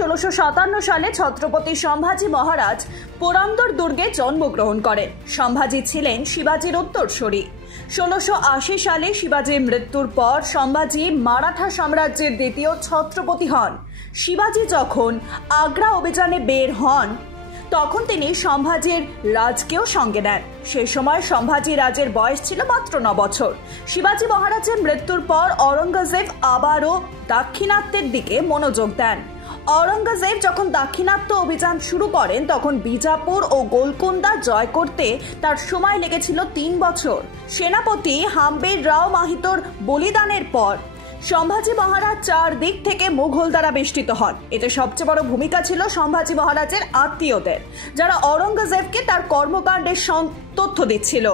1657 সালে ছত্রপতি সম্ভাজি মহারাজ পুরন্দর দুর্গে জন্মগ্রহণ করেন। সম্ভাজি ছিলেন শিবাজির উত্তরসূরি। 1680 সালে শিবাজির মৃত্যুর পর সম্ভাজি মারাঠা সাম্রাজ্যের দ্বিতীয় ছত্রপতি হন। শিবাজি যখন আগ্রা অভিযানে বের হন তখন তিনি সম্ভাজির রাজকেও সঙ্গে নেন। সেই সময় সম্ভাজি রাজের বয়স ছিল মাত্র 9 বছর। শিবাজি মহারাজের মৃত্যুর পর অরঙ্গজেব আবারও দাক্ষিণাত্যের দিকে মনোযোগ দেন। অরঙ্গজেব যখন দাক্ষিণাত্য অভিযান শুরু করেন তখন বিজাপুর ও গোলকুন্ডা জয় করতে তার সময় লেগেছিল 3 বছর। সেনাপতি হাম্বির রাও মাহিতোর বলিদানের পর সম্ভাজি মহারাজ 4 দিক থেকে মুঘল দ্বারা বেষ্টিত হন। এতে সবচেয়ে বড় ভূমিকা ছিল সম্ভাজি মহারাজের আত্মীয়দের, যারা অরঙ্গজেবকে তার কর্মকাণ্ডের তথ্য দিচ্ছিল।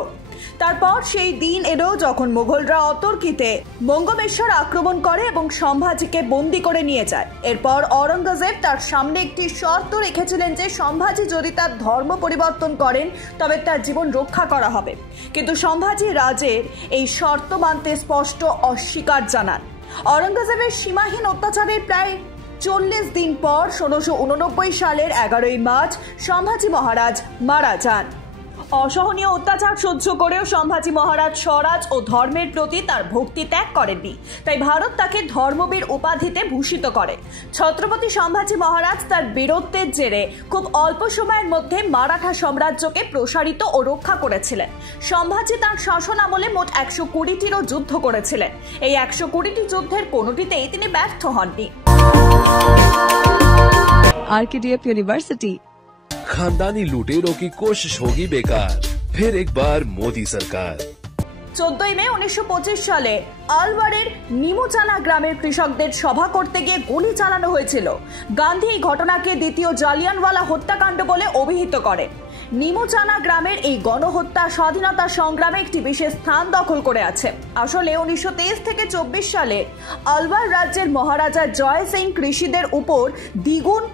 তারপর সেই দিন এলো যখন মুঘলরা অতর্কিতে বঙ্গমেশ্বর আক্রমণ করে এবং সম্ভাজিকে বন্দী করে নিয়ে যায়। এরপর অরঙ্গজেব তার সামনে একটি শর্ত রেখেছিলেন যে সম্ভাজি যদি তার ধর্ম পরিবর্তন করেন তবে তার জীবন রক্ষা করা হবে, কিন্তু সম্ভাজি রাজের এই শর্ত মানতে স্পষ্ট অস্বীকার জানান। অরঙ্গজেবের সীমাহীন অত্যাচারের প্রায় 40 দিন পর 1689 সালের 11ই মার্চ সম্ভাজি মহারাজ মারা যান। অসহনীয় অত্যাচার সহ্য করেও সম্ভাজি মহারাজ স্বরাজ ও ধর্মের প্রতি তার ভক্তি ত্যাগ করেননি, তাই ভারত তাকে ধর্মবীর উপাধিতে ভূষিত করে। ছত্রপতি সম্ভাজি মহারাজ তার বীরত্বের জেরে খুব অল্প সময়ের মধ্যে মারাঠা সাম্রাজ্যকে প্রসারিত ও রক্ষা করেছিলেন। সম্ভাজি তার শাসন আমলে মোট 120টিরও যুদ্ধ করেছিলেন। এই 120টি যুদ্ধের কোনোটিতেই তিনি ব্যর্থ হননি। RKDF university. खानदानी लुटेरों की कोशिश होगी बेकार, फिर एक बार मोदी सरकार। 14 মে 1925 সালে আলওয়ারের নিমুচানা গ্রামের কৃষকদের সভা করতে গিয়ে গুলি চালানো হয়েছিল। গান্ধী এই ঘটনাকে দ্বিতীয় জালিয়ানওয়ালা হত্যাকাণ্ড বলে অভিহিত করেন। নিমুচানা গ্রামের এই গণহত্যা স্বাধীনতা সংগ্রামে একটি বিশেষ স্থান দখল করে আছে। আসলে 1923 থেকে 24 সালে আলওয়ার রাজ্যের মহারাজা জয় সিং কৃষিদের উপর দ্বিগুণ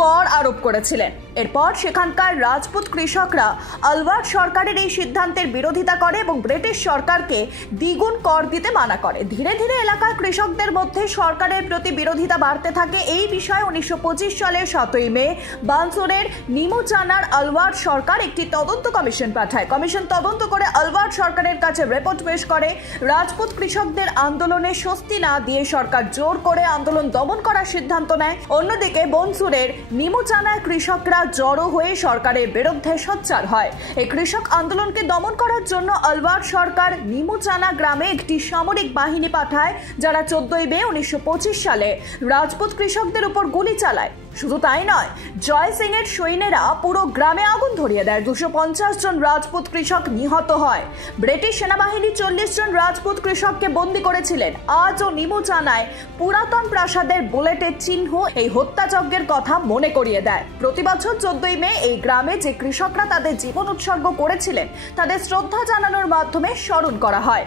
কর আরোপ করেছিলেন। এরপর সেখানকার রাজপুত কৃষকরা আলওয়ার সরকারের এই সিদ্ধান্তের বিরোধিতা করে এবং ব্রিটিশ সরকারকে দ্বিগুণ কর দিতে মানা করে। ধীরে ধীরে এলাকার কৃষকদের মধ্যে সরকারের প্রতি বিরোধিতা বাড়তে থাকে। এই বিষয়ে 1925 সালের 7ই মে বানসুরের নিমুচানার আলওয়ার সরকার একটি তদন্ত কমিশন পাঠায়। কমিশন তদন্ত করে আলওয়ার সরকারের কাছে রিপোর্ট পেশ করে। রাজপুত কৃষকদের আন্দোলনে স্বস্তি না দিয়ে সরকার জোর করে আন্দোলন দমন করার সিদ্ধান্ত নেয়। অন্যদিকে বনসুরের নিমুচানার কৃষকরা জড়ো হয়ে সরকারের বিরুদ্ধে সোচ্চার হয়। এই কৃষক আন্দোলনকে দমন করার জন্য আলওয়ার সরকার নিমুচানা গ্রামে একটি সামরিক বাহিনী পাঠায়, যারা 14 মে 1925 সালে রাজপুত কৃষকদের উপর গুলি চালায়। শুধু তাই নয়, জয় সিং এর সৈন্যরা পুরো গ্রামে আগুন ধরিয়ে দেয়। 250 জন রাজপুত কৃষক নিহত হয়। ব্রিটিশ সেনাবাহিনী 40 জন রাজপুত কৃষককে বন্দী করেছিলেন। আজও নিমুচানায় পুরাতন প্রাসাদের বুলেটের চিহ্ন এই হত্যাযজ্ঞের কথা মনে করিয়ে দেয়। প্রতি বছর 14 মে এই গ্রামে যে কৃষকরা তাদের জীবন উৎসর্গ করেছিলেন তাদের শ্রদ্ধা জানানোর মাধ্যমে স্মরণ করা হয়।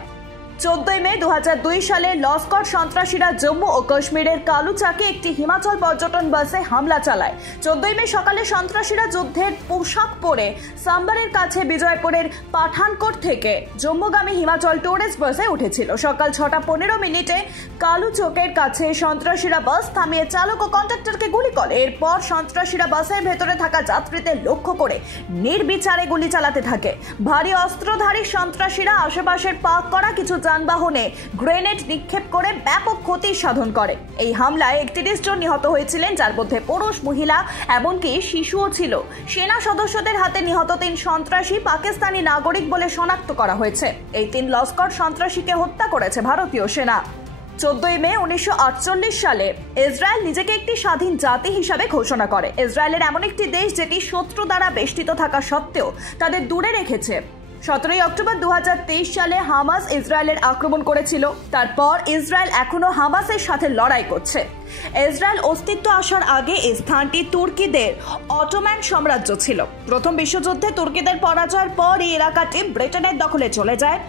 14 মে 2002 সালে লস্কর সন্ত্রাসীরা জম্মু ও কাশ্মীরের কালুচাকে একটি হিমাচল পর্যটন বাসে হামলা চালায়। 14 মে সকালে সন্ত্রাসীরা যুদ্ধের পোশাক পরে সাম্বারের কাছে বিজয়পুরের পাঠানকোট থেকে জম্মুগামী হিমাচল টুরিস্ট বাসে উঠেছিল। সকাল 6:15 কালুচকের কাছে সন্ত্রাসীরা বাস থামিয়ে চালক ও কন্ডাক্টরকে গুলি করে। এরপর সন্ত্রাসীরা বাসের ভেতরে থাকা যাত্রীদের লক্ষ্য করে নির্বিচারে গুলি চালাতে থাকে। ভারী অস্ত্রধারী সন্ত্রাসীরা আশেপাশের পার্ক করা কিছু যানবাহনে গ্রেনেড নিক্ষেপ করে ব্যাপক ক্ষতি সাধন করে। এই হামলায় 31 জন নিহত হয়েছিলেন, যার মধ্যে পুরুষ, মহিলা এমনকি শিশুও ছিল। সেনা সদস্যদের হাতে নিহত 3 সন্ত্রাসী পাকিস্তানি নাগরিক বলে শনাক্ত করা হয়েছে। এই 3 লস্কর সন্ত্রাসীকে হত্যা করেছে ভারতীয় সেনা। 14 মে 1948 সালে ইসরায়েল নিজেকে একটি স্বাধীন জাতি হিসাবে ঘোষণা করে। ইসরায়েলের এমন একটি দেশ যেটি শত্রু দ্বারা বেষ্টিত থাকা সত্ত্বেও তাদের দূরে রেখেছে। 17 অক্টোবর 2023 সালে হামাস ইসরায়েলের আক্রমণ করেছিল। তারপর ইসরায়েল এখনো হামাসের সাথে লড়াই করছে। ইসরায়েল অস্তিত্ব আসার আগে এই স্থানটি তুর্কিদের অটোম্যান সাম্রাজ্য ছিল। প্রথম বিশ্বযুদ্ধে তুর্কিদের পরাজয়ের পর এই এলাকাটি ব্রিটেনের দখলে চলে যায়।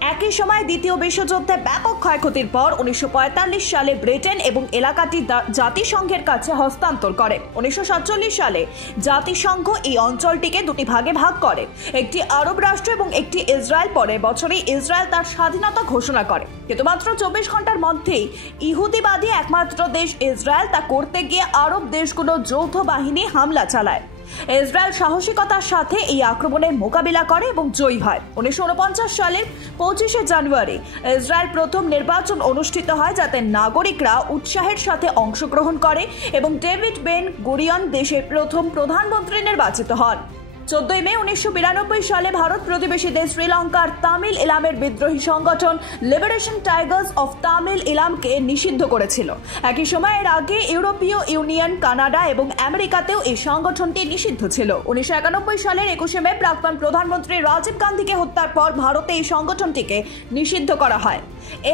একই সময় দ্বিতীয় বিশ্বযুদ্ধে ব্যাপক ক্ষয়ক্ষতির পর 1945 সালে ব্রিটেন এবং এলাকাটি জাতিসংঘের কাছে হস্তান্তর করে। 1947 সালে জাতিসংঘ এই অঞ্চলটিকে দুটি ভাগে ভাগ করে, একটি আরব রাষ্ট্র এবং একটি ইসরায়েল। পরের বছরই ইসরায়েল তার স্বাধীনতা ঘোষণা করে, কিন্তু মাত্র 24 ঘন্টার মধ্যেই ইহুদিবাদী একমাত্র দেশ ইসরায়েল তা করতে গিয়ে আরব দেশগুলো যৌথ বাহিনী হামলা চালায়। ইসরায়েল সাহসিকতার সাথে এই আক্রমণের মোকাবিলা করে এবং জয়ী হয়। 1949 সালের 25শে জানুয়ারি ইসরায়েল প্রথম নির্বাচন অনুষ্ঠিত হয়, যাতে নাগরিকরা উৎসাহের সাথে অংশগ্রহণ করে এবং ডেভিড বেন গুরিয়ন দেশের প্রথম প্রধানমন্ত্রী নির্বাচিত হন। 14 মে 1992 সালে ভারত প্রতিবেশী দেশ শ্রীলঙ্কার তামিল ইলামের বিদ্রোহী সংগঠন লিবারেশন টাইগার্স অফ তামিল ইলামকে নিষিদ্ধ করেছিল। একই সময় এর আগে ইউরোপীয় ইউনিয়ন, কানাডা এবং আমেরিকাতেও এই সংগঠনটি নিষিদ্ধ ছিল। 1991 সালের 21শে মে প্রাক্তন প্রধানমন্ত্রী রাজীব গান্ধীকে হত্যার পর ভারতে এই সংগঠনটিকে নিষিদ্ধ করা হয়।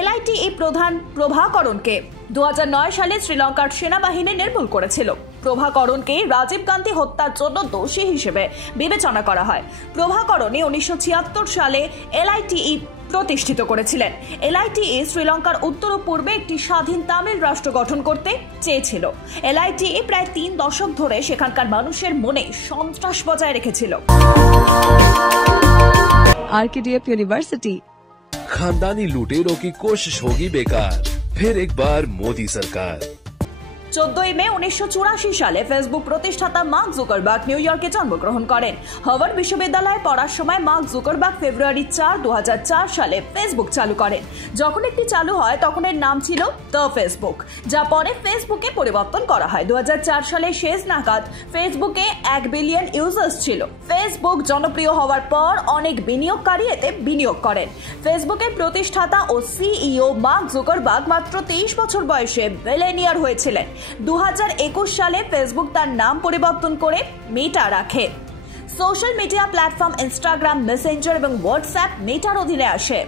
LITE প্রধান প্রভাকরণকে 2009 সালে শ্রীলঙ্কার সেনাবাহিনী নির্মূল করেছিল। প্রভাকরণকে রাজীব গান্ধী হত্যার জন্য দোষী হিসেবে বিবেচনা করা হয়। প্রভাকরণী 1976 সালে LITE প্রতিষ্ঠিত করেছিলেন। LITE শ্রীলঙ্কার উত্তর ও পূর্বে একটি স্বাধীন তামিল রাষ্ট্র গঠন করতে চেয়েছিল। LITE প্রায় 3 দশক ধরে সেখানকার মানুষের মনে সন্ত্রাস বজায় রেখেছিল। RKDF University। खानदानी लुटेरों की कोशिश होगी बेकार, फिर एक बार मोदी सरकार। 14 মে 1984 সালে ফেসবুক প্রতিষ্ঠাতা মার্ক জুকারবার্গ নিউ ইয়র্কে জন্মগ্রহণ করেন। হার্ভার্ড বিশ্ববিদ্যালয়ে পড়ার সময় মার্ক জুকারবার্গ ফেব্রুয়ারি 4, 2004 সালে ফেসবুক চালু করেন। যখন এটি চালু হয় তখন এর নাম ছিল দ্য ফেসবুক, যা পরে ফেসবুকে পরিবর্তন করা হয়। 2004 সালে শেষ নাগাদ ফেসবুকে 1 বিলিয়ন ইউজার্স ছিল। ফেসবুক জনপ্রিয় হওয়ার পর অনেক বিনিয়োগকারী এতে বিনিয়োগ করেন। ফেসবুকের প্রতিষ্ঠাতা ও CEO মার্ক জুকারবার্গ মাত্র 23 বছর বয়সে বিলিয়নিয়ার হয়েছিলেন। 2021 সালে ফেসবুক তার নাম পরিবর্তন করে মেটা রাখে। Social media platform Instagram, Messenger এবং হোয়াটসঅ্যাপ মেটার অধীনে আসে।